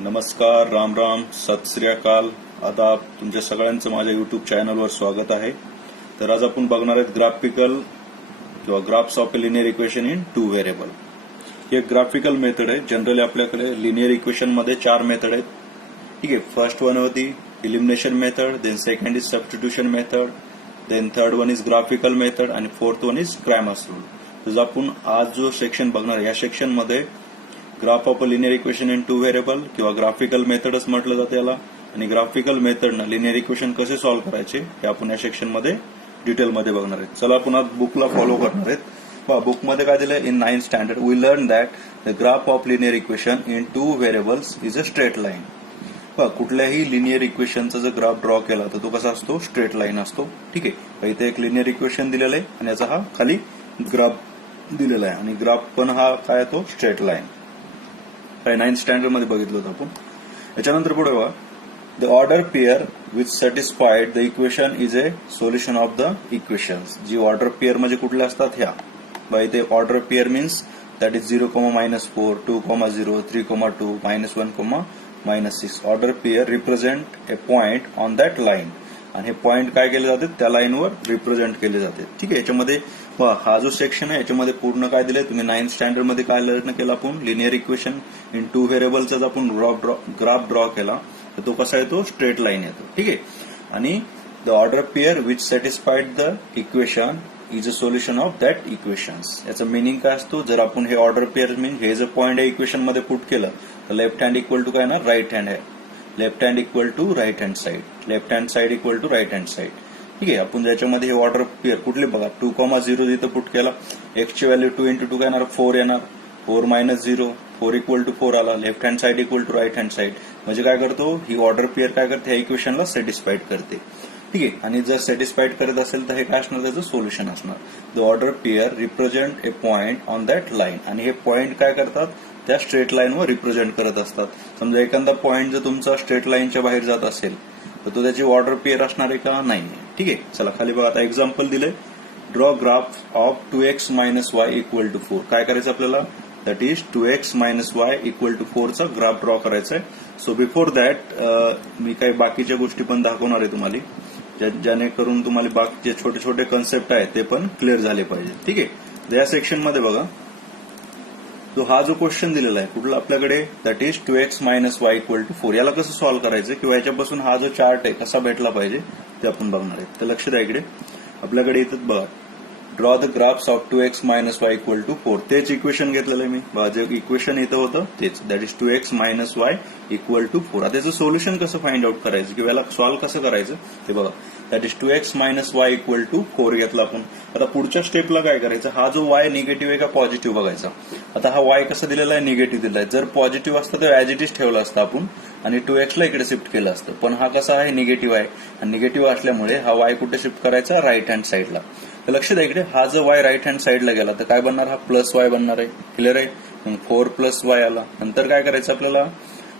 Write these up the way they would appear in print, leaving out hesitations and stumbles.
नमस्कार, राम राम, सत श्री अकाल, आदाब. तुमच्या सगळ्यांचं माझ्या युट्यूब चॅनलवर स्वागत आहे. तर आज आपण बघणार आहेत ग्राफिकल किंवा graphs of a linear equation in two variable. ही एक ग्राफिकल मेथड आहे. जनरली आपल्याकडे लिनियर इक्वेशन मध्ये 4 मेथड आहेत. ठीक आहे. फर्स्ट वन होती elimination method, then second is substitution method, then third one is graphical method आणि fourth one is Cramer's rule. तर आपण आज जो सेक्शन बघणार या सेक्शन मध्ये graph of a linear equation in two variable किंवा ग्राफिकल मेथडच म्हटलं जातं याला, आणि ग्राफिकल मेथडनं लिनियर इक्वेशन कसे सॉल्व्ह करायचे हे आपण या सेक्शन मध्ये डिटेलमध्ये बघणार आहेत. चला आपण आज बुकला फॉलो करणार आहेत. पहा बुकमध्ये काय दिलंय, in 9th standard we learn that the graph of linear equation in two variables is a straight line. पहा कुठल्याही लिनियर इक्वेशनचा जर ग्राफ ड्रॉ केला तर तो कसा असतो, स्ट्रेट लाईन असतो. ठीक आहे. इथे एक लिनियर इक्वेशन दिलेलं आहे आणि याचा हा खाली ग्राफ दिलेला आहे आणि ग्राफ पण हा काय आहे, तो स्ट्रेट लाईन. 9th स्टँडर्ड मध्ये बघितलं होतं आपण. याच्यानंतर पुढे बघा, the order pair which satisfied the equation is a solution of the equations. जी ऑर्डर पेअर म्हणजे कुठल्या असतात ह्या, बाय ते order pair means that is 0,-4, 2,0, 3,2, -1, -6. Order pair represent a point on that line आणि हे पॉइंट काय केले जाते, त्या लाईनवर रिप्रेझेंट केले जाते. ठीक आहे. याच्यामध्ये हा जो सेक्शन आहे याच्यामध्ये पूर्ण काय दिलंय, तुम्ही 9th स्टँडर्ड मध्ये काय लर्न केलं आपण, लिनियर इक्वेशन इन टू व्हेरिएबलचा आपण ग्राफ ड्रॉ केला तर तो कसा येतो, स्ट्रेट लाईन येतो. ठीक आहे. आणि the order pair which satisfied the equation is a solution of that equations. याचं मिनिंग काय असतो, जर आपण हे ऑर्डर पेअर मीन हे जर पॉइंट या इक्वेशन मध्ये पुट केलं तर लेफ्ट हँड इक्वल टू काय ना, राईट हँड आहे. Left hand equal to right hand side, left hand side equal to right hand side. ठीक आहे. आपण ज्याच्यामध्ये हे ऑर्डर पेअर कुठले बघा, 2,0 इथं पुट केला, एक्सची व्हॅल्यू 2 × 2 काय येणार, 4 येणार. 4 - 0, 4 इक्वल टू 4 आला. Left hand side equal to right hand side म्हणजे काय करतो, ही ऑर्डर पेअर काय करते, ह्या इक्वेशनला सॅटिस्फाईड करते. ठीक आहे. आणि जर सॅटिस्फाईड करत असेल तर हे काय असणार, त्याचं सोल्युशन असणार. The order pair represent a point on that line आणि हे पॉइंट काय करतात, त्या स्ट्रेट लाईनवर रिप्रेझेंट करत असतात. समजा एखादा पॉइंट जर तुमचा स्ट्रेट लाईनच्या बाहेर जात असेल तर तो त्याची ऑर्डर पेअर असणार आहे का, नाही. ठीक आहे. चला खाली बघा, आता एक्झाम्पल दिले, draw graph of 2x - y equal to 4. काय करायचं आपल्याला, that is 2x - y equal to 4 चा ग्राफ ड्रॉ करायचा आहे. सो बिफोर दॅट मी काही बाकीच्या गोष्टी पण दाखवणार आहे तुम्हाला, जेणेकरून तुम्हाला बाकीचे छोटे छोटे कन्सेप्ट आहेत ते पण क्लिअर झाले पाहिजे. ठीक आहे. या सेक्शन मध्ये बघा, तो हा जो क्वेश्चन दिलेला आहे कुठला आपल्याकडे, that is 2x - y equal to 4. याला कसं सॉल्व्ह करायचं किंवा याच्यापासून हा जो चार्ट आहे कसा भेटला पाहिजे ते आपण बघणार आहे. तर लक्ष द्या इकडे, आपल्याकडे इथं बघा, draw the graphs of 2x - y equal to 4. तेच इक्वेशन घेतलेलं आहे मी, बघा जे इक्वेशन इथं होतं तेच, that is 2x - y equal to 4. आता त्याचं सोल्युशन कसं फाइंड आउट करायचं किंवा याला सॉल्व्ह कसं करायचं ते बघा. That is 2x - y equal to 4 घेतला आपण. आता पुढच्या स्टेपला काय करायचं, हा जो y निगेटिव्ह आहे का पॉझिटिव्ह बघायचा. आता हा y कसा दिलेला आहे, निगेटिव्ह दिला आहे. जर पॉझिटिव्ह असतं तर ऍज इट इज ठेवलं असतं आपण आणि 2x ला इकडे शिफ्ट केलं असतं. पण हा कसा आहे, निगेटिव्ह आहे आणि निगेटिव्ह असल्यामुळे हा y कुठे शिफ्ट करायचा, राईट हँड साईडला. तर लक्ष द्या इकडे, हा जर y राईट हँड साईडला गेला तर काय बनणार, हा +y बनणार आहे. क्लिअर आहे. मग 4 + y आला. नंतर काय करायचं आपल्याला,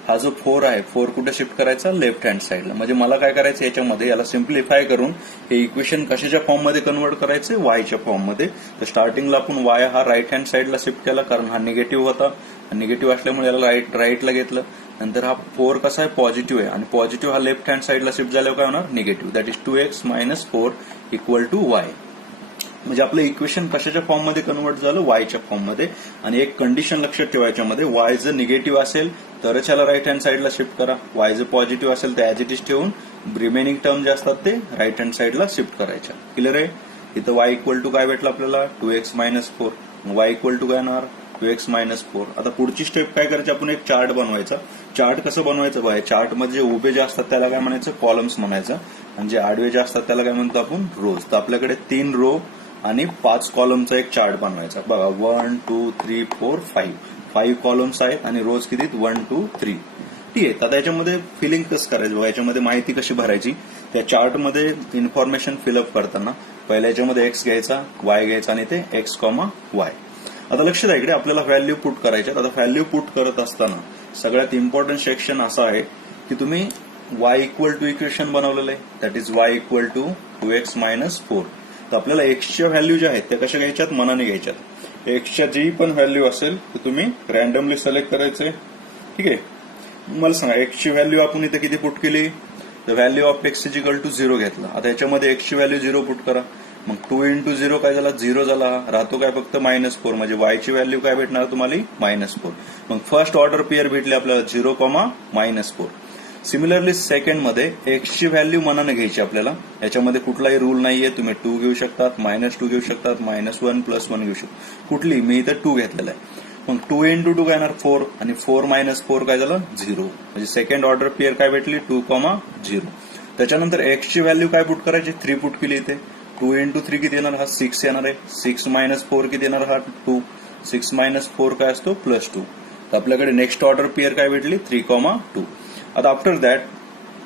हा जो 4 आहे 4 कुठे शिफ्ट करायचा, लेफ्ट हँड साईडला. म्हणजे मला काय करायचं याच्यामध्ये, याला सिम्प्लिफाय करून हे इक्वेशन कशाच्या फॉर्ममध्ये कन्वर्ट करायचे, वायच्या फॉर्ममध्ये. तर स्टार्टिंगला आपण वाय हा राईट हँड साईडला शिफ्ट केला कारण हा निगेटिव्ह होता. निगेटिव्ह असल्यामुळे याला राईटला घेतलं. नंतर हा 4 कसा आहे, पॉझिटिव्ह आहे आणि पॉझिटिव्ह हा लेफ्ट हँड साईडला शिफ्ट झाल्यावर काय होणार, negative. That is 2x - 4 equal to y. म्हणजे आपलं इक्वेशन कशाच्या फॉर्ममध्ये कन्वर्ट झालं, वायच्या फॉर्ममध्ये. आणि एक कंडिशन लक्षात ठेवायच्या मध्ये, वाय जर निगेटिव्ह असेल तरच याला राईट हँड साईडला शिफ्ट करा. वाय जर पॉझिटिव्ह असेल तर ऍज इट इज ठेवून रिमेनिंग टर्म जे असतात ते राईट हँड साईडला शिफ्ट करायच्या. क्लिअर आहे. इथं वाय इक्वल टू काय भेटलं आपल्याला, 2x - 4. वाय इक्वल टू काय येणार, 2x - 4. आता पुढची स्टेप काय करायची, आपण एक चार्ट बनवायचा. चार्ट कसं बनवायचं बघा, चार्ट मध्ये जे उभे जे असतात त्याला काय म्हणायचं, कॉलम्स म्हणायचं आणि जे आडवे जे असतात त्याला काय म्हणतो आपण, रोज. तर आपल्याकडे 3 रो आणि 5 कॉलमचा एक चार्ट बनवायचा. बघा 1 2 3 4 5 कॉलम्स आहेत आणि रोज किती, 1 2 3. ठीक आहे. आता याच्यामध्ये फिलिंग कसं करायचं बघा, याच्यामध्ये माहिती कशी भरायची. त्या चार्टमध्ये इन्फॉर्मेशन फिलअप करताना पहिल्या याच्यामध्ये x घ्यायचा, y घ्यायचा आणि ते x, y. आता लक्ष द्या इकडे, आपल्याला व्हॅल्यू पुट करायच्यात. आता व्हॅल्यू पुट करत असताना सगळ्यात इम्पॉर्टंट सेक्शन असा आहे की तुम्ही y इक्वल टू इक्वेशन बनवलेलं आहे, that is y equal to 2x - 4. तर आपल्याला एक्सच्या व्हॅल्यू ज्या आहेत त्या कशा घ्यायच्यात, मनाने घ्यायच्यात. एक्सच्या जी पण व्हॅल्यू असेल तर तुम्ही रॅन्डमली सिलेक्ट करायचे. ठीक आहे. मला सांगा एक्सची व्हॅल्यू आपण इथे किती पुट केली, the value of X is equal to 0 घेतला. आता याच्यामध्ये एक्सची व्हॅल्यू 0 पुट करा, मग 2 into 0 काय झाला, 0 झाला. राहतो काय फक्त -4, म्हणजे वायची व्हॅल्यू काय भेटणार तुम्हाला -4. मग फर्स्ट ऑर्डर पेअर भेटली आपल्याला 0, -4. सिमिलरली सेकंड मध्ये एक्सची व्हॅल्यू मनाने घ्यायची आपल्याला. याच्यामध्ये कुठलाही रूल नाहीये, तुम्ही 2 घेऊ शकतात, -2 घेऊ शकतात, -1 +1 घेऊ शकता, कुठली. मी इथे 2 घेतलेला आहे. मग 2 into 2 काय येणार 4, आणि 4 - 4 काय झालं 0, म्हणजे सेकंड ऑर्डर पेअर काय भेटली 2, 0. त्याच्यानंतर एक्सची व्हॅल्यू काय पुट करायची, 3 पुट केली इथे. 2 into 3 किती येणार, हा 6 येणार आहे. 6 - 4 किती येणार, हा 2. 6 - 4 काय असतो +2. तर आपल्याकडे नेक्स्ट ऑर्डर पेअर काय भेटली 3, 2. आता after that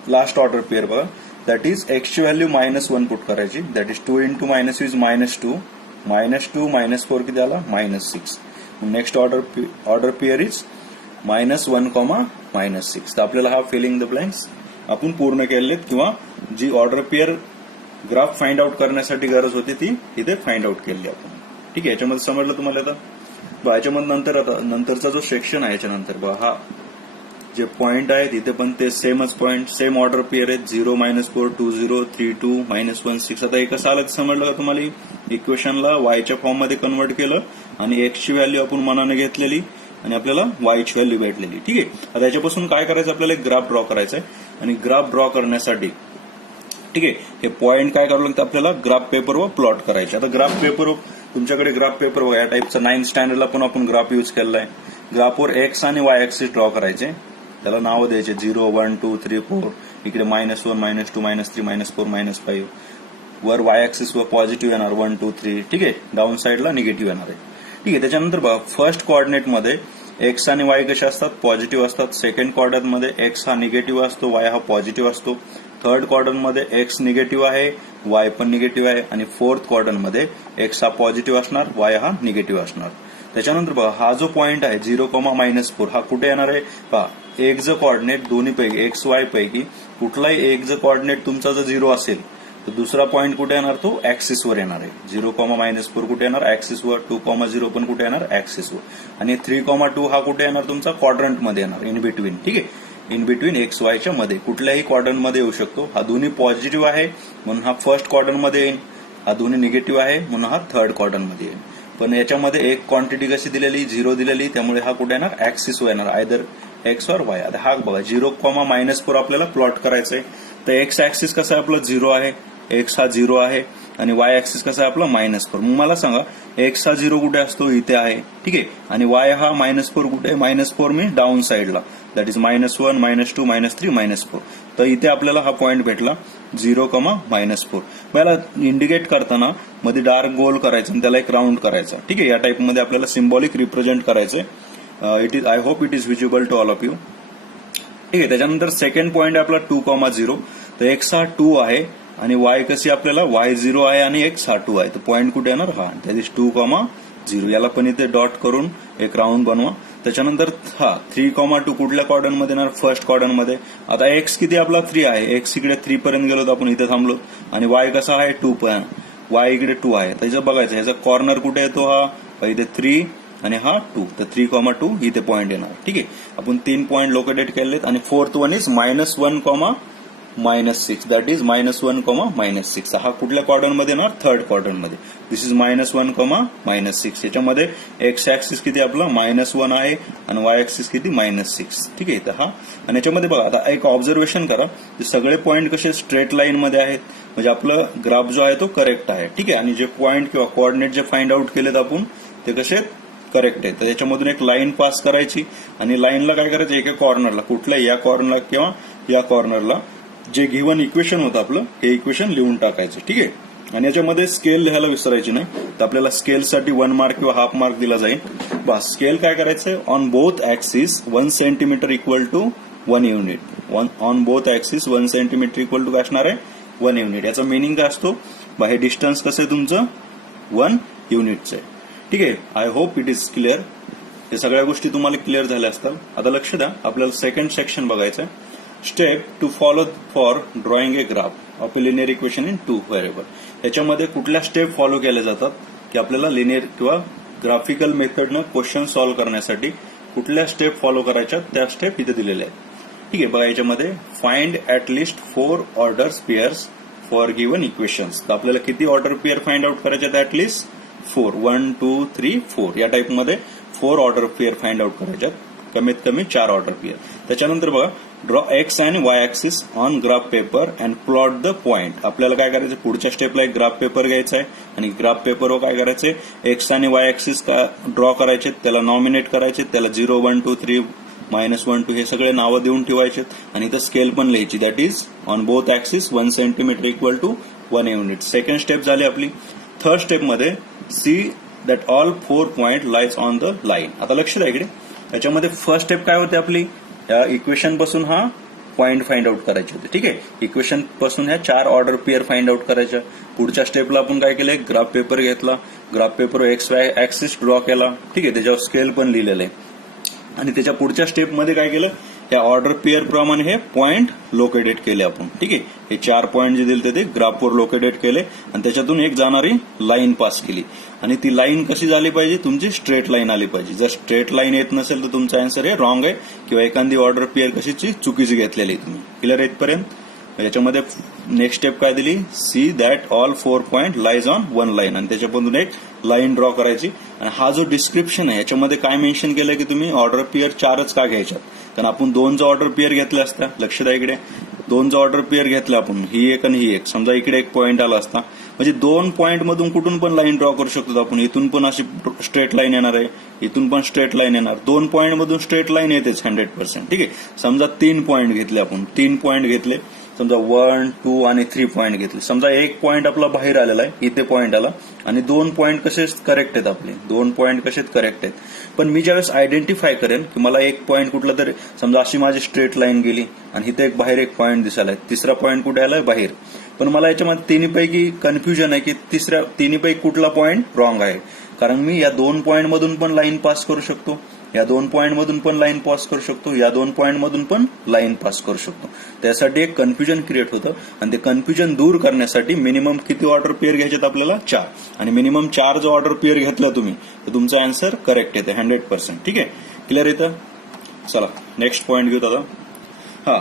last order pair बघा, दॅट इज एक्सची व्हॅल्यू -1 पुट करायची. That is 2 into -2 is -2. -2 - 4 किती आला -6. Next order pair is -1, -6. तर आपल्याला हा फिलिंग द ब्लँक्स आपण पूर्ण केलेत, किंवा जी order pair graph find out करण्यासाठी गरज होती ती इथे फाइंड आउट केली आपण. ठीक आहे, याच्यामध्ये समजलं तुम्हाला. आता याच्यामध्ये नंतरचा जो सेक्शन आहे याच्यानंतर हा जे पॉइंट आहेत इथे पण ते सेमच पॉइंट, सेम ऑर्डर पेअर आहेत. 0, -4, 2, 0, 3, 2, -1, 6. आता हे कसं आलं समजलं का तुम्हाला. इक्वेशनला वायच्या फॉर्म मध्ये कन्वर्ट केलं, आणि एक्सची व्हॅल्यू आपण मनाने घेतलेली, आणि आपल्याला वायची व्हॅल्यू भेटलेली. ठीक आहे, आता याच्यापासून काय करायचं, आपल्याला एक ग्राफ ड्रॉ करायचा आहे. आणि ग्राफ ड्रॉ करण्यासाठी ठीक आहे, हे पॉइंट काय करावं लागतं आपल्याला, ग्राफ पेपरवर प्लॉट करायचे. आता ग्राफ पेपर, तुमच्याकडे ग्राफ पेपर बघा, या टाईपचा 9th स्टँडर्डला पण आपण ग्राफ यूज केलेला आहे. ग्राफवर एक्स आणि वाय ऍक्सिस ड्रॉ करायचे, त्याला नावं द्यायचे 0, 1, 2, 3, 4. इकडे -1, -2, -3, -4, -5. वर वाय ऍक्सिस वर पॉझिटिव्ह येणार 1, 2, 3. ठीक आहे, डाऊन साईडला निगेटिव्ह येणार आहे. ठीक आहे, त्याच्यानंतर बघा फर्स्ट कोऑर्डिनेटमध्ये एक्स आणि वाय कसे असतात, पॉझिटिव्ह असतात. सेकंड क्वाड्रंटमध्ये एक्स हा निगेटिव्ह असतो, वाय हा पॉझिटिव्ह असतो. थर्ड क्वाड्रंटमध्ये एक्स निगेटिव्ह आहे, वाय पण निगेटिव्ह आहे. आणि फोर्थ क्वाड्रंटमध्ये एक्स हा पॉझिटिव्ह असणार, वाय हा निगेटिव्ह असणार. त्याच्यानंतर बघा हा जो पॉइंट आहे 0, -4 हा कुठे येणार आहे पहा. एक जर कॉर्डिनेट दोन्हीपैकी एक्स वाय पैकी कुठलाही एक जर कॉर्डिनेट तुमचा जर 0 असेल, तर दुसरा पॉइंट कुठे येणार, तो ऍक्सिसवर येणार आहे. 0, -4 कुठे येणार ऍक्सिसवर, 2, 0 पण कुठे येणार ऍक्सिसवर. आणि 3, 2 हा कुठे येणार तुमचा क्वाड्रंटमध्ये येणार, इन बिटवीन. ठीक आहे, इन बिटवीन एक्स वायच्या मध्ये कुठल्याही क्वाड्रंटमध्ये येऊ शकतो. हा दोन्ही पॉझिटिव्ह आहे म्हणून हा फर्स्ट क्वाड्रंटमध्ये येईल, हा दोन्ही निगेटिव्ह आहे म्हणून हा थर्ड क्वाड्रंटमध्ये येईल. पण याच्यामध्ये एक क्वांटिटी कशी दिलेली 0 दिलेली, त्यामुळे हा कुठे येणार ऍक्सिसवर येणार, आयदर एक्स और वाय. आता हा बघा 0, -4 आपल्याला प्लॉट करायचं आहे. तर एक्स ऍक्सिस कसं आहे आपलं 0 आहे, एक्स हा 0 आहे, आणि वाय ऍक्सिस कसं आहे आपला -4. मग मला सांगा एक्स हा 0 कुठे असतो, इथे आहे. ठीक आहे, आणि वाय हा -4 कुठे आहे, -4 मीन्स डाऊन साईडला, दॅट इज -1, -2, -3, -4. तर इथे आपल्याला हा पॉइंट भेटला 0, -4. याला इंडिकेट करताना मध्ये डार्क गोल करायचं आणि त्याला एक राऊंड करायचा. ठीक आहे, या टाईपमध्ये आपल्याला सिम्बॉलिक रिप्रेझेंट करायचंय. I hope it is visible to all of you. ठीक आहे, त्याच्यानंतर सेकंड पॉइंट आहे आपला 2, 0. तर एक्स हा 2 आहे, आणि वाय कशी आपल्याला वाय 0 आहे, आणि एक्स हा 2 आहे. तर पॉइंट कुठे येणार हा, दॅट इज 2, 0. याला पण इथे डॉट करून एक राऊंड बनवा. त्याच्यानंतर हा 3, 2 कुठल्या क्वाड्रंटमध्ये येणार, फर्स्ट क्वाड्रंटमध्ये. आता एक्स किती आपला 3 आहे, एक्स इकडे 3 पर्यंत गेलो तर आपण इथे थांबलो. आणि वाय कसा आहे 2 पर्यंत, वाय इकडे 2 आहे. त्याचं बघायचं ह्याचा कॉर्नर कुठे येतो, हा इथे 3 आणि हा 2. तर 3, 2 इथे पॉइंट येणार. ठीक आहे, आपण 3 पॉइंट लोकेटेड केलेत. आणि fourth one is -1, -6, that is -1, -6. हा कुठल्या क्वाड्रंटमध्ये येणार, थर्ड क्वाड्रंटमध्ये. दिस इज -1, -6. याच्यामध्ये एक्स ऍक्सिस किती आपला -1 आहे, आणि वाय ऍक्सिस किती -6. ठीक आहे, तर हा. आणि याच्यामध्ये बघा आता एक ऑब्झर्वेशन करा, सगळे पॉइंट कसे स्ट्रेट लाईन मध्ये आहेत, म्हणजे आपलं ग्राफ जो आहे तो करेक्ट आहे. ठीक आहे, आणि जे पॉइंट किंवा कोऑर्डिनेट जे फाइंड आउट केलेत आपण ते कसे करेक्ट आहे. तर याच्यामधून एक लाईन पास करायची, आणि लाईनला काय करायचं, एका कॉर्नरला, कुठल्या या कॉर्नरला किंवा या कॉर्नरला जे गिव्हन इक्वेशन होतं आपलं, हे इक्वेशन लिहून टाकायचं. ठीक आहे, आणि याच्यामध्ये स्केल लिहायला विसरायची नाही. तर आपल्याला स्केलसाठी 1 मार्क किंवा हाफ मार्क दिला जाईल. बस स्केल काय करायचंय, on both axis 1 centimetre equal to 1 unit. On both axis 1 centimetre equal to काय असणार आहे, 1 युनिट. याचा मिनिंग काय असतो, हे डिस्टन्स कसं आहे तुमचं 1 युनिटचं आहे. ठीक आहे, I hope it is clear. हे सगळ्या गोष्टी तुम्हाला क्लिअर झाल्या असतात. आता लक्ष द्या, आपल्याला सेकंड सेक्शन बघायचं आहे. Step to follow for drawing a graph of a linear equation in 2 variable. याच्यामध्ये कुठल्या स्टेप फॉलो केल्या जातात की आपल्याला लिनियर किंवा ग्राफिकल मेथडनं क्वेश्चन सॉल्व्ह करण्यासाठी कुठल्या स्टेप फॉलो करायच्या, त्या स्टेप इथे दिलेल्या आहेत. ठीक आहे. बघा याच्यामध्ये find at least 4 order pairs for given equations. तर आपल्याला किती ऑर्डर पेअर फाइंड आउट करायचे आहेत? ऍटलिस्ट 4. 1 2 3 4 या टाईपमध्ये 4 ऑर्डर पेअर फाइंड आउट करायच्यात. कमीत कमी 4 ऑर्डर पेअर. त्याच्यानंतर बघा ड्रॉ एक्स आणि Y axis on graph paper and plot the point. आपल्याला काय करायचं? पुढच्या स्टेपला एक ग्राफ पेपर घ्यायचा आहे आणि ग्राफ पेपरवर काय करायचंय? एक्स आणि वाय ऍक्सिस ड्रॉ करायचे, त्याला नॉमिनेट करायचे, त्याला 0 1 2 3 -1 2 हे सगळे नावं देऊन ठेवायचे आणि इथं स्केल पण लिहायची. That is on both axis 1 centimetre equal to 1 unit. Second step झाली आपली. थर्ड स्टेप मध्ये see that all 4 point lies on the line. आता लक्ष द्या इकडे. याच्यामध्ये फर्स्ट स्टेप काय होते आपली? या इक्वेशन पासून हा पॉइंट फाइंड आउट करायचे होते. ठीक आहे. इक्वेशन पासून ह्या 4 ऑर्डर पेअर फाइंड आउट करायच्या. पुढच्या स्टेपला आपण काय केलंय? ग्राफ पेपर घेतला, graph paper x Y axis draw केला. ठीक आहे. त्याच्यावर स्केल पण लिहिलेलं आहे आणि त्याच्या पुढच्या स्टेपमध्ये काय केलं? या ऑर्डर पेअर प्रमाणे हे पॉइंट लोकेटेड केले आपण. ठीक आहे. हे 4 पॉइंट जे दिले ते ग्राफवर लोकेटेड केले आणि त्याच्यातून एक जाणारी लाईन पास केली आणि ती लाईन कशी झाली पाहिजे? तुमची स्ट्रेट लाईन आली पाहिजे. जर स्ट्रेट लाईन येत नसेल तर तुमचा आन्सर हे रॉंग आहे किंवा एखादी ऑर्डर पेअर कशाची चुकीची घेतलेली आहे तुम्ही. क्लिअर इथपर्यंत? याच्यामध्ये नेक्स्ट स्टेप काय दिली? C that all 4 point lies on 1 line आणि त्याच्यापासून एक लाईन ड्रॉ करायची. आणि हा जो डिस्क्रिप्शन आहे याच्यामध्ये काय मेन्शन केलं की तुम्ही ऑर्डर पेअर 4च का घ्यायच्यात? कारण आपण 2 ऑर्डर पेअर घेतला असता. लक्ष द्या इकडे. 2 ऑर्डर पेअर घेतला आपण, ही एक आणि ही एक. समजा इकडे एक पॉइंट आला असता म्हणजे 2 पॉइंट मधून कुठून पण लाईन ड्रॉ करू शकतो आपण. इथून पण अशी स्ट्रेट लाईन येणार आहे, इथून पण स्ट्रेट लाईन येणार. 2 पॉइंट मधून स्ट्रेट लाईन येतेच 100%. ठीक आहे. समजा 3 पॉइंट घेतले आपण, 3 पॉइंट घेतले. समजा 1 2 आणि 3 पॉइंट घेतले. समजा एक पॉइंट आपला बाहेर आलेला आहे, इथे पॉइंट आला आणि 2 पॉइंट कसे करेक्ट आहेत आपले? 2 पॉइंट कसे करेक्ट आहेत? पण मी ज्यावेळेस आयडेंटिफाय करेन की मला एक पॉइंट कुठला तरी, समजा अशी माझी स्ट्रेट लाईन गेली आणि इथे एक बाहेर एक पॉइंट दिसायला आहे, तिसरा पॉइंट कुठे आलाय? बाहेर. पण मला याच्यामध्ये तिन्हीपैकी कन्फ्युजन आहे की तिन्हीपैकी कुठला पॉइंट रॉंग आहे. कारण मी या 2 पॉइंट मधून पण लाईन पास करू शकतो, या 2 पॉइंट मधून पण लाईन पास करू शकतो, या 2 पॉइंट मधून पण लाईन पास करू शकतो. त्यासाठी एक कन्फ्युजन क्रिएट होतं आणि ते कन्फ्युजन दूर करण्यासाठी मिनिमम किती ऑर्डर पेअर घ्यायचे आपल्याला? 4. आणि मिनिमम 4 जो ऑर्डर पेअर घेतला तुम्ही तर तुमचा आन्सर करेक्ट येते 100%. ठीक आहे. क्लिअर येतं? चला नेक्स्ट पॉइंट घेऊ आता. हा,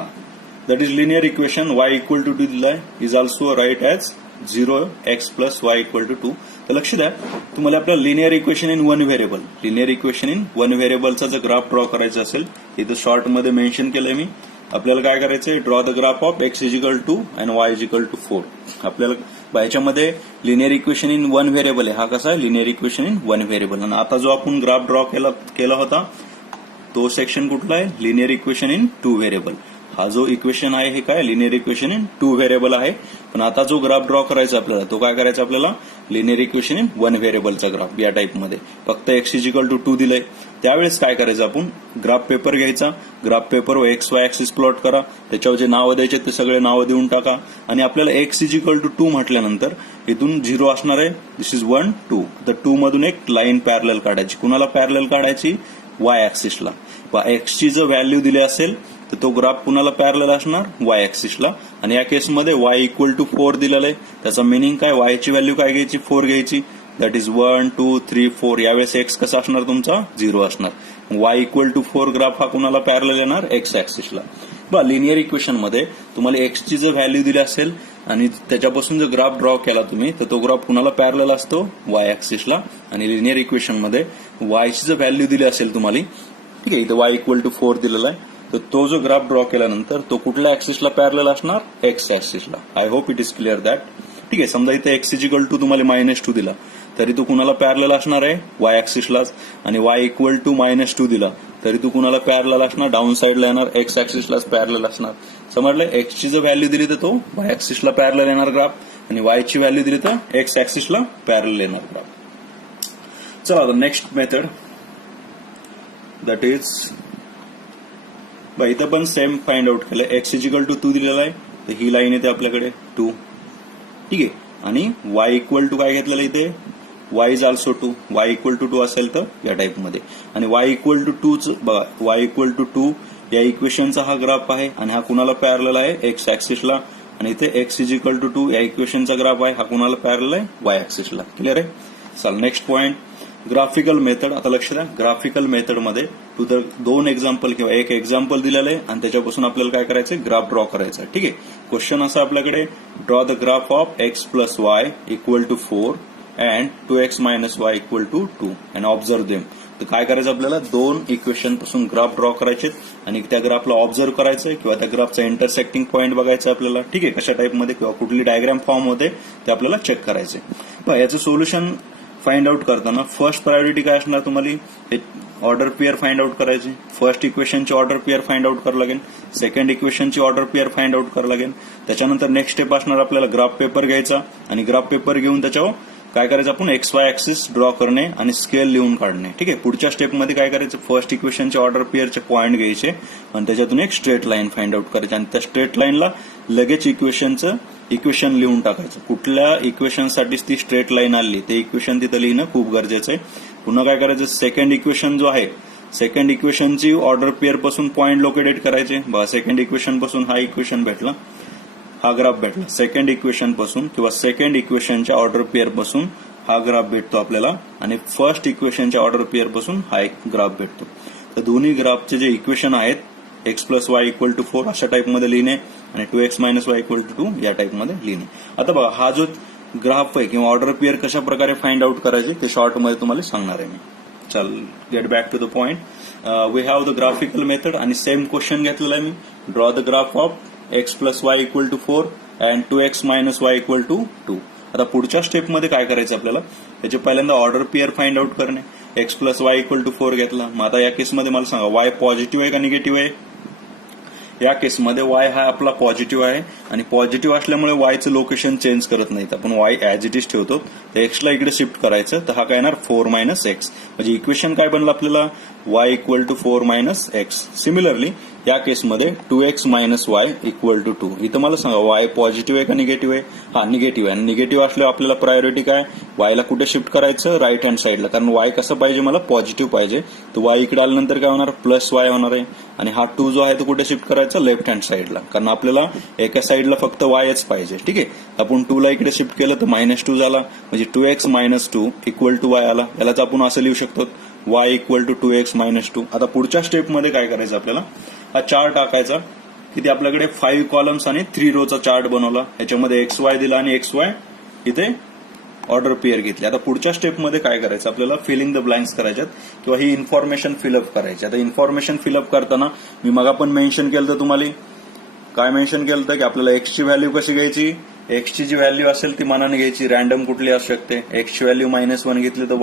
that is linear equation y equal to 2 दिलाय is also write as 0x + y = 2. तर लक्ष द्या, तुम्हाला आपलं linear equation in 1 variable, linear equation in 1 व्हेरिएबलचा जर ग्राफ ड्रॉ करायचा असेल, इथं शॉर्ट मध्ये मेन्शन केलंय मी. आपल्याला काय करायचंय? Draw the graph of x = 2 and y = 4. आपल्याला याच्यामध्ये लिनियर इक्वेशन इन 1 व्हेरिएबल आहे. हा कसा आहे? Linear equation in 1 variable. आणि आता जो आपण ग्राफ ड्रॉ केला होता तो सेक्शन कुठला आहे? Linear equation in 2 variable. हा जो इक्वेशन आहे हे काय? लिनियर इक्वेशन इन 2 व्हेरिएबल आहे. पण आता जो ग्राफ ड्रॉ करायचा आपल्याला तो काय करायचा आपल्याला? लिनियर इक्वेशन इन 1 व्हेरिएबलचा ग्राफ या टाईपमध्ये. फक्त x = 2 दिलंय. त्यावेळेस काय करायचं? आपण ग्राफ पेपर घ्यायचा, ग्राफ पेपरवर एक्स वाय ऍक्सिस प्लॉट करा, त्याच्यावर जे नावं द्यायचे ते सगळे नावं देऊन टाका आणि आपल्याला x = 2 म्हटल्यानंतर इथून 0 असणार आहे. दिस इज 1 2. तर 2 मधून एक लाईन पॅरलल काढायची. कुणाला पॅरलल काढायची? वाय ऍक्सिसला. x ची जर व्हॅल्यू दिली असेल तर तो ग्राफ कुणाला पॅरलल असणार? वाय ऍक्सिसला. आणि या केसमध्ये y = 4 दिलेलं आहे. त्याचा मिनिंग काय? y ची व्हॅल्यू काय घ्यायची? 4 घ्यायची. That is 1 2 3 4. यावेळेस x कसा असणार तुमचा? 0 असणार. y = 4 ग्राफ हा कुणाला पॅरलल येणार? एक्स ऍक्सिसला. बघा, लिनियर इक्वेशन मध्ये तुम्हाला x ची जर व्हॅल्यू दिली असेल आणि त्याच्यापासून जर ग्राफ ड्रॉ केला तुम्ही तर तो ग्राफ कुणाला पॅरलल असतो? वाय ऍक्सिसला. आणि लिनियर इक्वेशन मध्ये y ची जर व्हॅल्यू दिली असेल तुम्हाला, ठीक आहे, इथं y = 4 दिलेला आहे, तर तो जो ग्राफ ड्रॉ केल्यानंतर तो कुठल्या ऍक्सिसला पॅरलल असणार? एक्स ऍक्सिसला. I hope it is clear that. ठीक आहे. समजा इथे x = तुम्हाला -2 दिला तरी तो कुणाला पॅरलल असणार आहे? वाय ऍक्सिसलाच. आणि y = -2 दिला तरी तो कुणाला पॅरलल असणार? डाऊन साइडला येणार, एक्स ऍक्सिसलाच पॅरलल असणार. समजलं? x ची जर व्हॅल्यू दिली तर तो वाय ऍक्सिसला पॅरलल येणार ग्राफ आणि y ची व्हॅल्यू दिली तर एक्स ऍक्सिसला पॅरलल येणार ग्राफ. चला नेक्स्ट मेथड, दॅट इज इथं पण सेम फाइंड आउट केलं. x = 2 दिलेला आहे तर ही लाईन येते आपल्याकडे 2. ठीक आहे. आणि y = काय घेतलेलं इथे? y is also 2. y = 2 असेल तर या टाईपमध्ये. आणि y = 2 बघा, y = 2 या इक्वेशनचा हा ग्राफ आहे आणि हा कुणाला पॅरलल आहे? एक्स ऍक्सिसला. आणि इथे x = 2 या इक्वेशनचा ग्राफ आहे, हा कुणाला पॅरलल आहे? वाय ऍक्सिसला. क्लिअर आहे? चल नेक्स्ट पॉइंट, ग्राफिकल मेथड. आता लक्ष द्या, ग्राफिकल मेथड मध्ये टू द 2 एक्झाम्पल किंवा 1 एक्झाम्पल दिलेलं आहे आणि त्याच्यापासून आपल्याला काय करायचं, ग्राफ ड्रॉ करायचा. ठीक आहे. क्वेश्चन असा आपल्याकडे, draw the graph of x plus Y equal to 4 and 2x minus Y equal to 2 and observe them. तर काय करायचं आपल्याला, 2 इक्वेशन पासून ग्राफ ड्रॉ करायचे आणि त्या ग्राफला ऑब्झर्व करायचंय किंवा त्या ग्राफचा इंटरसेक्टिंग पॉईंट बघायचा आपल्याला. ठीक आहे. कशा टाईपमध्ये किंवा कुठली डायग्राम फॉर्म होते ते आपल्याला चेक करायचे. याचं सोल्युशन फाइंड आउट करताना फर्स्ट प्रायोरिटी काय असणार, तुम्हाला ऑर्डर पेअर फाइंड आउट करायची. फर्स्ट इक्वेशनची ऑर्डर पेअर फाइंड आउट करावं लागेल, सेकंड इक्वेशनची ऑर्डर पेअर फाइंड आउट करावं लागेल. त्याच्यानंतर नेक्स्ट स्टेप असणार आपल्याला ग्राफ पेपर घ्यायचा आणि ग्राफ पेपर घेऊन त्याच्यावर काय करायचं आपण, XY ऍक्सिस ड्रॉ करणे आणि स्केल लिहून काढणे. ठीक आहे. पुढच्या स्टेपमध्ये काय करायचं, फर्स्ट इक्वेशनच्या ऑर्डर पेअरचे पॉईंट घ्यायचे आणि त्याच्यातून एक स्ट्रेट लाईन फाइंड आउट करायची आणि त्या स्ट्रेट लाईनला लगेच इक्वेशन लिहून टाकायचं. कुठल्या इक्वेशनसाठी ती स्ट्रेट लाईन आली ते इक्वेशन तिथं लिहिणं खूप गरजेचं आहे. पुन्हा काय करायचं, सेकंड इक्वेशन जो आहे, सेकंड इक्वेशनची ऑर्डर पेअर पासून पॉईंट लोकेटेड करायचे. बघा, सेकंड इक्वेशन पासून हा इक्वेशन भेटला, हा ग्राफ भेटला. सेकंड इक्वेशन पासून किंवा सेकंड इक्वेशनच्या ऑर्डर पेअर पासून हा ग्राफ भेटतो आपल्याला आणि फर्स्ट इक्वेशनच्या ऑर्डर पेअर पासून हा एक ग्राफ भेटतो. तर दोन्ही ग्राफचे जे इक्वेशन आहेत, x plus Y equal to 4 अशा टाईपमध्ये लिहिणे आणि 2x minus Y equal to 2 या टाईपमध्ये लिहिणे. आता बघा, हा जो ग्राफ आहे किंवा ऑर्डर पेअर कशा प्रकारे फाइंड आउट करायचे ते शॉर्टमध्ये तुम्हाला सांगणार आहे मी. चल, get back to the point. We have the graphical method आणि सेम क्वेश्चन घेतलेला आहे मी. Draw the graph of x plus Y equal to 4 and 2x minus Y equal to 2. आता पुढच्या स्टेपमध्ये काय करायचं आपल्याला, त्याचे पहिल्यांदा ऑर्डर पेअर फाइंड आउट करणे. x plus Y equal to 4 घेतला. मग आता या केसमध्ये मला सांगा, y पॉझिटिव्ह आहे का निगेटिव्ह आहे. या केसमध्ये y हा आपला पॉझिटिव्ह आहे आणि पॉझिटिव्ह असल्यामुळे yचं लोकेशन चेंज करत नाहीत आपण, y ऍज इट इज ठेवतो. तर एक्सला इकडे शिफ्ट करायचं, तर हा काय येणार 4 मायनस एक्स. म्हणजे इक्वेशन काय बनलं आपल्याला, y equal to 4 minus X. Similarly या केसमध्ये 2x minus Y equal to 2. इथं मला सांगा, y पॉझिटिव्ह आहे का निगेटिव्ह आहे. हा निगेटिव्ह आहे आणि निगेटिव्ह असल्यावर आपल्याला प्रायोरिटी काय, y ला कुठे शिफ्ट करायचं, राईट हँड साईडला. कारण y कसं पाहिजे, मला पॉझिटिव्ह पाहिजे. तर y इकडे आल्यानंतर काय होणार, प्लस वाय होणार आहे आणि हा 2 जो आहे तो कुठे शिफ्ट करायचा, लेफ्ट हँड साईडला. कारण आपल्याला एका साईडला फक्त yच पाहिजे. ठीक आहे. आपण 2 ला इकडे शिफ्ट केलं तर -2 झाला, म्हणजे 2x minus 2 equal to y आला. यालाच आपण असं लिहू शकतो, y equal to 2x minus 2. आता पुढच्या स्टेपमध्ये काय करायचं आपल्याला, हा चार्ट टाकायचा. किती आपल्याकडे 5 कॉलम्स आणि 3 रोचा चार्ट बनवला. याच्यामध्ये XY दिला आणि XY इथे ऑर्डर पेअर घेतली. आता पुढच्या स्टेपमध्ये काय करायचं आपल्याला, फिलिंग द ब्लँक्स करायच्यात किंवा ही इन्फॉर्मेशन फिलअप करायची. आता इन्फॉर्मेशन फिलअप करताना मी मग आपण मेन्शन केलं तर तुम्हाला काय मेन्शन केलं की आपल्याला x ची व्हॅल्यू कशी घ्यायची, x ची जी व्हॅल्यू असेल ती मनाने घ्यायची, रॅन्डम कुठली असू शकते. x ची व्हॅल्यू -1 घेतली तर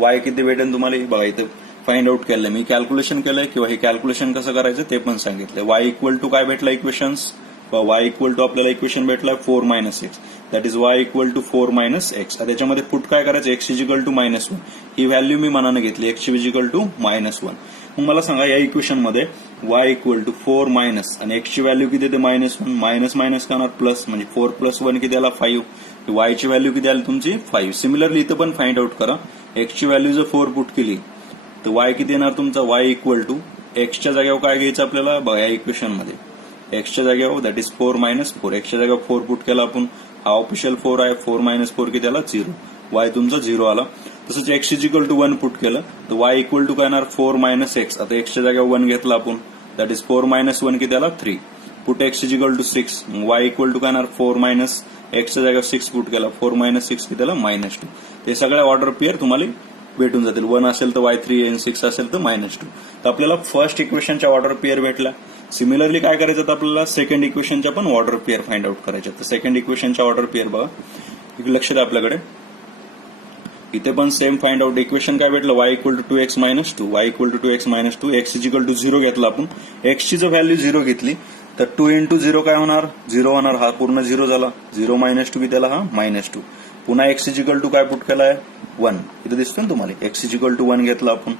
y किती भेटेल तुम्हाला बघा इथं फाइंड आउट केलंय मी, कॅल्क्युलेशन केलंय किंवा हे कॅल्क्युलेशन कसं करायचं ते पण सांगितलंय. y इक्वल टू काय भेटला इक्वेशन्स, y इक्वल टू आपल्याला इक्वेशन भेटलाय 4 minus x. That is y equal to 4 minus x. त्याच्यामध्ये पुट काय करायचं, x equal to -1. He value मी मनाने घेतली, x इजिकल टू -1. मग मला सांगा या इक्वेशन मध्ये y इक्वल टू 4 मायनस आणि x ची व्हॅल्यू किती येते -1. मायनस मायनस का प्लस, म्हणजे 4 प्लस 1 किती आला 5. y ची व्हॅल्यू किती आली तुमची 5. सिमिलरली इथं पण फाइंड आउट करा. x ची व्हॅल्यू जर 4 पुट केली तर y किती येणार तुमचा, y इक्वल टू एक्सच्या जागेवर काय घ्यायचं आपल्याला बघा या इक्वेशन मध्ये, एक्सच्या जागेवर दॅट इज 4 मायनस 4. एक्सच्या जागेवर 4 पुट केला आपण, हा ऑफिशियल 4 आहे. 4 मायनस 4 किती आला 0. y तुमचा 0 आला. तसंच x इजिकल टू 1 पुट केलं तर y इक्वल टू काय येणार 4 मायनस एक्स. आता एक्सच्या जागेवर 1 घेतला आपण, दॅट इज 4 मायनस 1 किती आला 3. Put x equal to 6. y equal to काय येणार 4 मायनस एक्सच्या जागेवर 6 पुट केला, 4 मायनस 6 किती आला -2. ते सगळ्या ऑर्डर पेअर तुम्हाला भेटून जातील. 1 असेल तर y3 येईल, 6 असेल तर -2. तर आपल्याला फर्स्ट इक्वेशनच्या ऑर्डर पेअर भेटला. सिमिलरली काय करायचं तर आपल्याला सेकंड इक्वेशनच्या पण ऑर्डर पेअर फाइंड आउट करायच्या. तर सेकंड इक्वेशनच्या ऑर्डर पेअर बघा, लक्ष द्या आपल्याकडे. इथे पण सेम फाइंड आउट. इक्वेशन काय भेटलं, y equal to 2x minus 2. y equal to 2x minus 2. x equal to 0 घेतला आपण. x ची जर व्हॅल्यू 0 घेतली तर 2 इंटू 0 काय होणार 0 होणार. हा पूर्ण 0 झाला. 0 मायनस 2 त्याला हा -2. पुन्हा x इजिकल टू काय पुट केलाय 1. इथं दिसतो ना तुम्हाला, x इजिकल टू 1 घेतला आपण.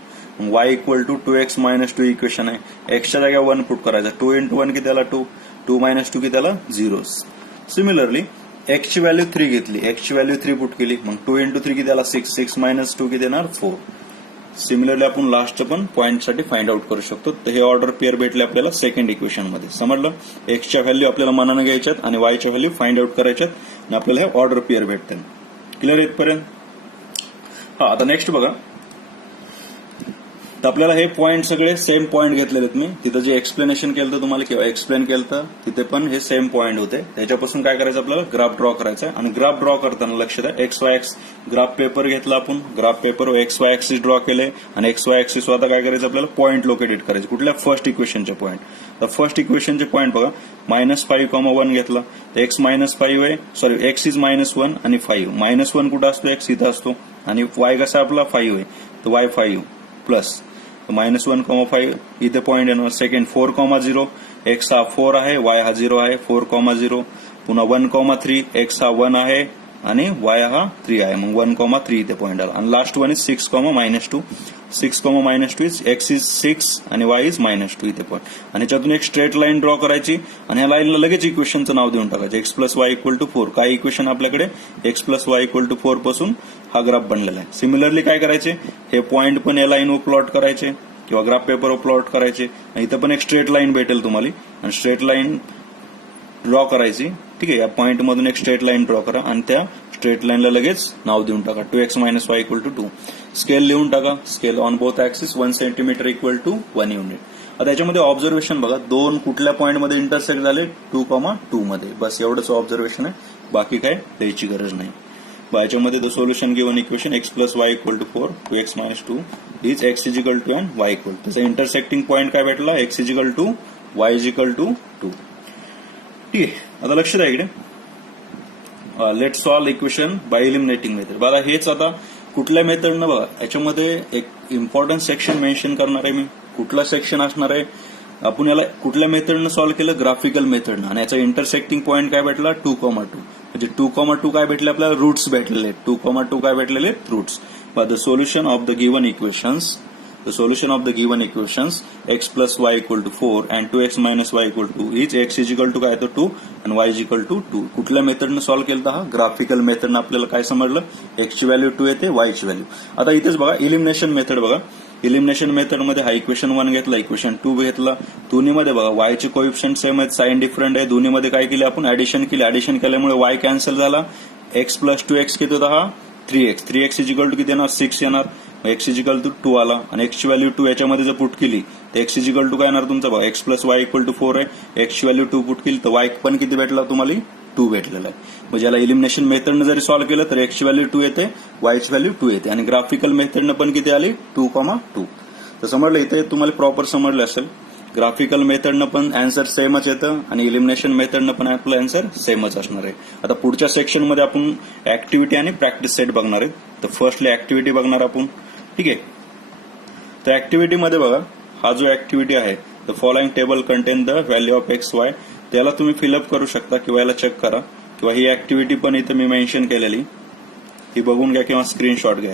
y equal to 2x minus 2 equation आहे. एक्सच्या जागेवर 1 पुट करायचा. 2 इंटू 1 किती त्याला 2. 2 मायनस 2 किती त्याला 0. सिमिलरली x ची व्हॅल्यू 3 घेतली, x ची व्हॅल्यू 3 पुट केली, मग 2 इंटू 3 किती त्याला 6. 6 मायनस 2 किती येणार 4. सिमिलरली आपण लास्ट पण पॉईंटसाठी फाइंड आउट करू शकतो. तर हे ऑर्डर पेअर भेटले आपल्याला सेकंड इक्वेशन मध्ये. समजलं, एक्सच्या व्हॅल्यू आपल्याला मनाने घ्यायच्यात आणि वायच्या व्हॅल्यू फाइंड आउट करायच्यात आणि आपल्याला हे ऑर्डर पेअर भेटतात. क्लिअर इथपर्यंत. हा, आता नेक्स्ट बघा, तर आपल्याला हे पॉईंट सगळे सेम पॉईंट घेतलेले आहेत मी. तिथं जे एक्सप्लेनेशन केलं होतं तुम्हाला किंवा एक्सप्लेन केलं होतं तिथे पण हे सेम पॉईंट होते. त्याच्यापासून काय करायचं आपल्याला ग्राफ ड्रॉ करायचा आहे. आणि ग्राफ ड्रॉ करताना लक्ष द्या, x Y x graph paper घेतला आपण, ग्राफ पेपरवर एक्स वाय एक्सिस ड्रॉ केले आणि एक्स वाय एक्सिस आता काय करायचं आपल्याला पॉईंट लोकेटेड करायचे. कुठल्या फर्स्ट इक्वेशनचे पॉईंट. तर फर्स्ट इक्वेशनचे पॉईंट बघा, -5,1 घेतला तर एक्स -5 आहे, सॉरी एक्स इज -1 आणि 5. -1 कुठं असतो, एक्स इथं असतो आणि वाय कसा आपला 5 आहे तर वाय 5 प्लस -1,5 इथे पॉईंट येणार. सेकंड 4,0 एक्स हा 4 आहे, वाय हा 0 आहे, 4,0. पुन्हा 1,3 एक्स हा 1 आहे आणि वाय हा 3 आहे, मग 1,3 इथे पॉईंट आला. आणि last one is 6,-2. 6,-2 is X is 6 आणि वाय इज -2 इथे पॉईंट. आणि याच्यातून एक स्ट्रेट लाईन ड्रॉ करायची आणि या लाईनला लगेच इक्वेशनचं नाव देऊन टाकायचं, X plus Y equal to 4. काय इक्वेशन आपल्याकडे, X plus Y equal to 4 पासून हा ग्राफ बनलेला आहे. सिमिलरली काय करायचे, हे पॉईंट पण या लाईनवर प्लॉट करायचे किंवा ग्राफ पेपरवर प्लॉट करायचे. इथं पण एक स्ट्रेट लाईन भेटेल तुम्हाला आणि स्ट्रेट लाईन ड्रॉ करायची. ठीक आहे, या पॉईंट मधून एक स्ट्रेट लाईन ड्रॉ करा आणि त्या स्ट्रेट लाईनला लगेच नाव देऊन टाका, 2x - y equal to 2. Scale लिहून टाका, scale on both axis 1 centimetre equal to 1 unit. आता याच्यामध्ये ऑब्झर्वेशन बघा, दोन कुठल्या पॉईंटमध्ये इंटरसेक्ट झाले, 2,2 मध्ये. बस एवढंच ऑब्झर्वेशन आहे, बाकी काय द्यायची गरज नाही. याच्यामध्ये the solution given equation X plus Y equal to 4, 2x - 2 is X is equal to and Y equal. त्याचा इंटरसेक्टिंग पॉईंट काय भेटला, X is equal to Y is equal to 2. ठीक आहे, आता लक्ष द्या इकडे. Let solve equation by eliminating method. बघा हेच आता कुठल्या मेथडनं बघा, याच्यामध्ये एक इम्पॉर्टंट सेक्शन मेन्शन करणार आहे मी. कुठला सेक्शन असणार आहे, आपण याला कुठल्या मेथडनं सॉल्व्ह केलं, ग्राफिकल मेथडनं. आणि याचा इंटरसेक्टिंग पॉईंट काय भेटला, 2,2. म्हणजे 2,2 काय भेटले आपल्याला, रूट्स भेटलेले. 2,2 काय भेटलेले, roots. The solution of the given equations, the solution of the given equations x plus y equal to 4 and 2x minus y equal to 2 is x is equal to काय तर 2 and y is equal to 2. कुठल्या मेथडनं solve केलं, हा graphical मेथडनं. आपल्याला काय समजलं, x ची value 2 येते, y ची व्हॅल्यू. आता इथेच बघा इलिमिनेशन मेथड. बघा इलिमिनेशन मेथडमध्ये हा इक्वेशन 1 घेतला, इक्वेशन 2 घेतला. दोन्हीमध्ये बघा y चे कोएफिशियंट सेम आहेत, साइन डिफरंट आहे. दोन्हीमध्ये काय केले आपण, ऍडिशन केली. ऍडिशन केल्यामुळे y कॅन्सल झाला. x प्लस 2x किती होता, हा 3x. 3x is equal to किती येणार, 6 येणार. एक्स इज इक्वल टू 2 आला आणि एक्स ची व्हॅल्यू 2 याच्यामध्ये जर पुट केली तर एक्स इज इक्वल टू काय येणार तुमचा, बघा X plus Y equal to 4 आहे. एक्स ची व्हॅल्यू 2 पुट केली तर वाय पण किती भेटला तुम्हाला, 2 भेटलेला आहे. म्हणजे याला इलिमिनेशन मेथडनं जरी सॉल्व्ह केलं तर एक्स ची व्हॅल्यू 2 येते, वाय ची व्हॅल्यू 2 येते. आणि ग्राफिकल मेथडनं पण किती आली, 2,2. तर समजलं, इथे तुम्हाला प्रॉपर समजलं असेल. ग्राफिकल मेथडनं पण अँसर सेमच येतं आणि इलिमिनेशन मेथडनं पण आपलं अँसर सेमच असणार आहे. आता पुढच्या सेक्शनमध्ये आपण ऍक्टिव्हिटी आणि प्रॅक्टिस सेट बघणार आहेत. तर फर्स्टली ऍक्टिव्हिटी बघणार आपण. ठीक आहे, तर ऍक्टिव्हिटीमध्ये बघा, हा जो ऍक्टिव्हिटी आहे, the following table content the value of x Y. त्याला तुम्ही फिलअप करू शकता किंवा याला चेक करा किंवा ही ऍक्टिव्हिटी पण इथं मी मेन्शन केलेली, ती बघून घ्या किंवा स्क्रीनशॉट घ्या.